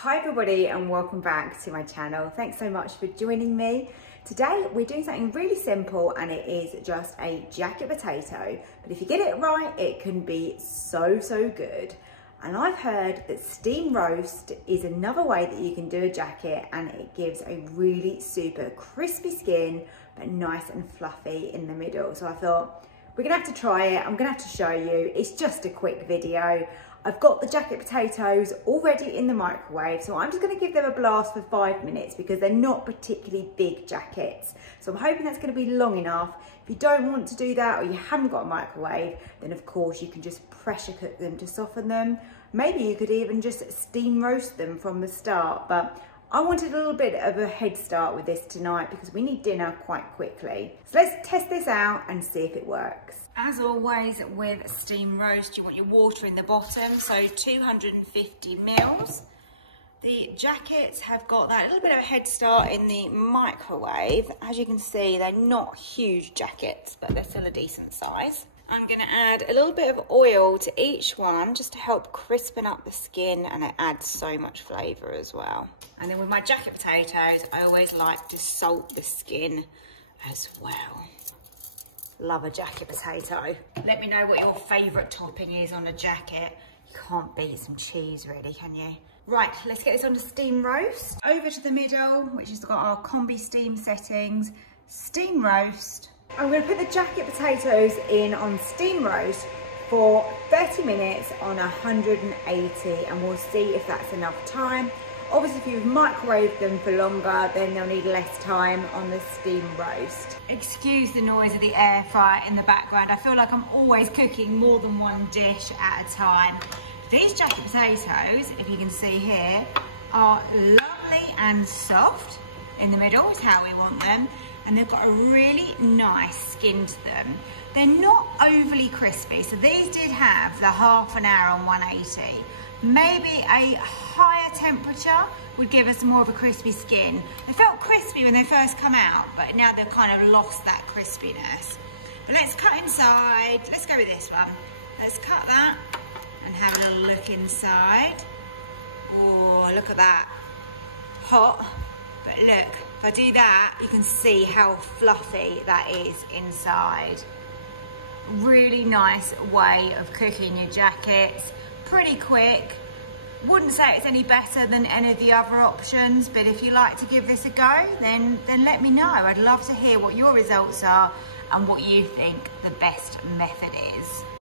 Hi everybody and welcome back to my channel. Thanks so much for joining me. Today we're doing something really simple and it is just a jacket potato, but if you get it right it can be so good. And I've heard that steam roast is another way that you can do a jacket and it gives a really super crispy skin but nice and fluffy in the middle. So I thought we're gonna have to try it. I'm gonna have to show you. It's just a quick video. I've got the jacket potatoes already in the microwave, so I'm just gonna give them a blast for 5 minutes because they're not particularly big jackets. So I'm hoping that's gonna be long enough. If you don't want to do that or you haven't got a microwave, then of course you can just pressure cook them to soften them. Maybe you could even just steam roast them from the start, but I wanted a little bit of a head start with this tonight because we need dinner quite quickly. So let's test this out and see if it works. As always with steam roast, you want your water in the bottom, so 250 mils. The jackets have got that little bit of a head start in the microwave. As you can see, they're not huge jackets, but they're still a decent size. I'm going to add a little bit of oil to each one just to help crispen up the skin, and it adds so much flavour as well. And then with my jacket potatoes, I always like to salt the skin as well. Love a jacket potato. Let me know what your favourite topping is on a jacket. You can't beat some cheese really, can you? Right, let's get this on to steam roast. Over to the middle, which has got our combi steam settings. Steam roast. I'm going to put the jacket potatoes in on steam roast for 30 minutes on 180 and we'll see if that's enough time. Obviously if you've microwaved them for longer then they'll need less time on the steam roast. Excuse the noise of the air fryer in the background. I feel like I'm always cooking more than one dish at a time. These jacket potatoes, if you can see here, are lovely and soft. In the middle is how we want them. And they've got a really nice skin to them. They're not overly crispy, so these did have the half an hour on 180. Maybe a higher temperature would give us more of a crispy skin. They felt crispy when they first come out, but now they've kind of lost that crispiness. But let's cut inside. Let's go with this one. Let's cut that and have a little look inside. Oh, look at that. Hot, but look. If I do that, you can see how fluffy that is inside. Really nice way of cooking your jackets. Pretty quick. Wouldn't say it's any better than any of the other options, but if you like to give this a go, then let me know. I'd love to hear what your results are and what you think the best method is.